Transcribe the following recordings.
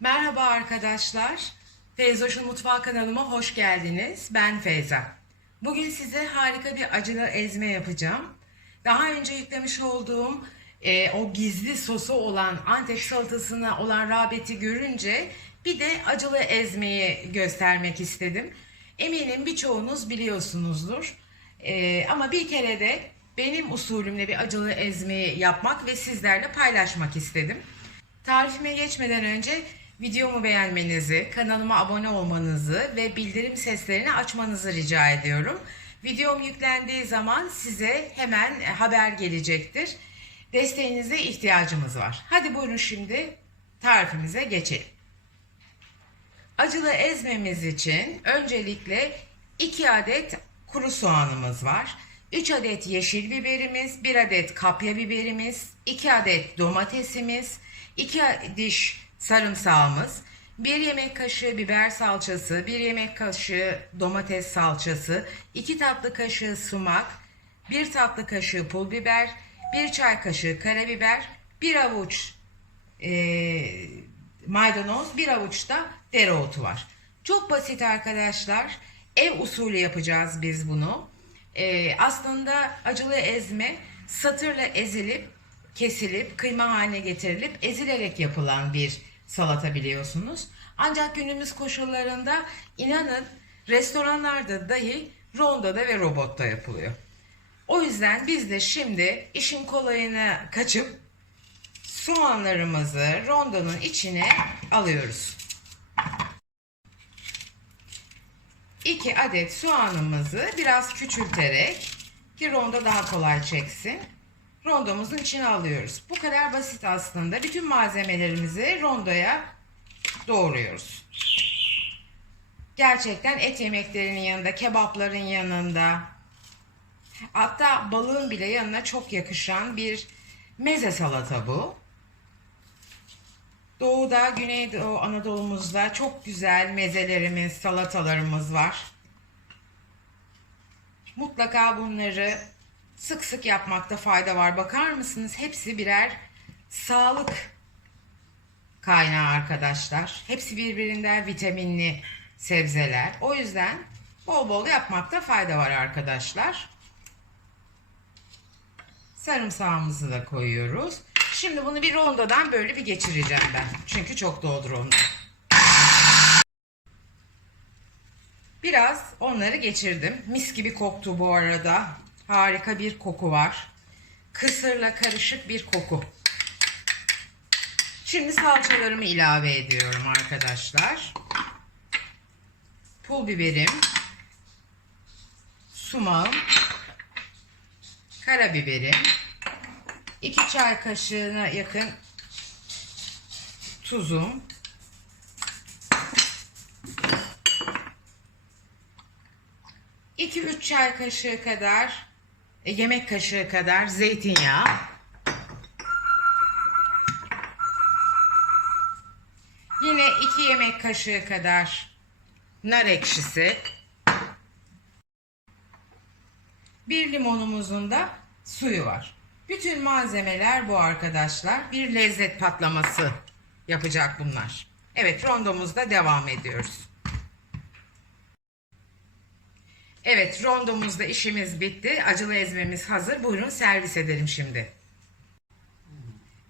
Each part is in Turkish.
Merhaba arkadaşlar. Feyzoş'un Mutfağı kanalıma hoş geldiniz. Ben Feyza. Bugün size harika bir acılı ezme yapacağım. Daha önce yüklemiş olduğum o gizli sosu olan Antep salatasına olan rağbeti görünce bir de acılı ezmeyi göstermek istedim. Eminim birçoğunuz biliyorsunuzdur. Ama bir kere de benim usulümle bir acılı ezmeyi yapmak ve sizlerle paylaşmak istedim. Tarifime geçmeden önce videomu beğenmenizi, kanalıma abone olmanızı ve bildirim seslerini açmanızı rica ediyorum. Videom yüklendiği zaman size hemen haber gelecektir. Desteğinize ihtiyacımız var. Hadi buyurun şimdi tarifimize geçelim. Acılı ezmemiz için öncelikle 2 adet kuru soğanımız var. 3 adet yeşil biberimiz, 1 adet kapya biberimiz, 2 adet domatesimiz, 2 diş sarımsağımız, 1 yemek kaşığı biber salçası, 1 yemek kaşığı domates salçası, 2 tatlı kaşığı sumak, 1 tatlı kaşığı pul biber, 1 çay kaşığı karabiber, 1 avuç maydanoz, 1 avuç da dereotu var. Çok basit arkadaşlar. Ev usulü yapacağız biz bunu. Aslında acılı ezme satırla ezilip, kesilip, kıyma haline getirilip, ezilerek yapılan bir salata biliyorsunuz. Ancak günümüz koşullarında inanın restoranlarda dahi rondoda ve robotta yapılıyor. O yüzden biz de şimdi işin kolayına kaçıp soğanlarımızı rondonun içine alıyoruz. 2 adet soğanımızı biraz küçülterek ki ronda daha kolay çeksin. Rondomuzun içine alıyoruz. Bu kadar basit aslında. Bütün malzemelerimizi rondoya doğruyoruz. Gerçekten et yemeklerinin yanında, kebapların yanında, hatta balığın bile yanına çok yakışan bir meze salata bu. Doğuda, Güneydoğu Anadolu'muzda çok güzel mezelerimiz, salatalarımız var. Mutlaka bunları sık sık yapmakta fayda var. Bakar mısınız? Hepsi birer sağlık kaynağı arkadaşlar. Hepsi birbirinden vitaminli sebzeler. O yüzden bol bol yapmakta fayda var arkadaşlar. Sarımsağımızı da koyuyoruz. Şimdi bunu bir rondodan böyle bir geçireceğim ben. Çünkü çok doldu rondo. Biraz onları geçirdim. Mis gibi koktu bu arada. Harika bir koku var. Kısırla karışık bir koku. Şimdi salçalarımı ilave ediyorum arkadaşlar. Pul biberim, sumağım, karabiberim, 2 çay kaşığına yakın tuzum, 2-3 çay kaşığı kadar yemek kaşığı kadar zeytinyağı, yine 2 yemek kaşığı kadar nar ekşisi, 1 limonumuzun da suyu var. Bütün malzemeler bu arkadaşlar. Bir lezzet patlaması yapacak bunlar. Evet, rondomuzda devam ediyoruz. Evet, rondomuzda işimiz bitti. Acılı ezmemiz hazır. Buyurun servis edelim şimdi.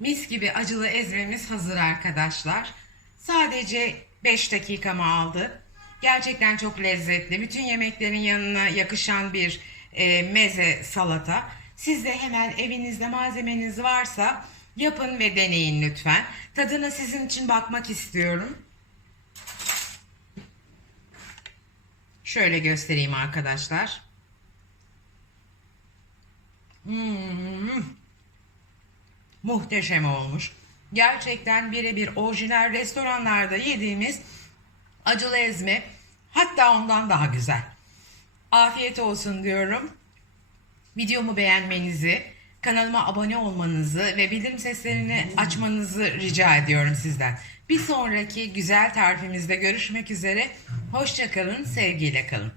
Mis gibi acılı ezmemiz hazır arkadaşlar. Sadece 5 dakikamı aldı. Gerçekten çok lezzetli. Bütün yemeklerin yanına yakışan bir meze salata. Siz de hemen evinizde malzemeniz varsa yapın ve deneyin lütfen. Tadına sizin için bakmak istiyorum. Şöyle göstereyim arkadaşlar. Muhteşem olmuş. Gerçekten birebir orijinal restoranlarda yediğimiz acılı ezme, hatta ondan daha güzel. Afiyet olsun diyorum. Videomu beğenmenizi, kanalıma abone olmanızı ve bildirim seslerini açmanızı rica ediyorum sizden. Bir sonraki güzel tarifimizde görüşmek üzere. Hoşça kalın, sevgiyle kalın.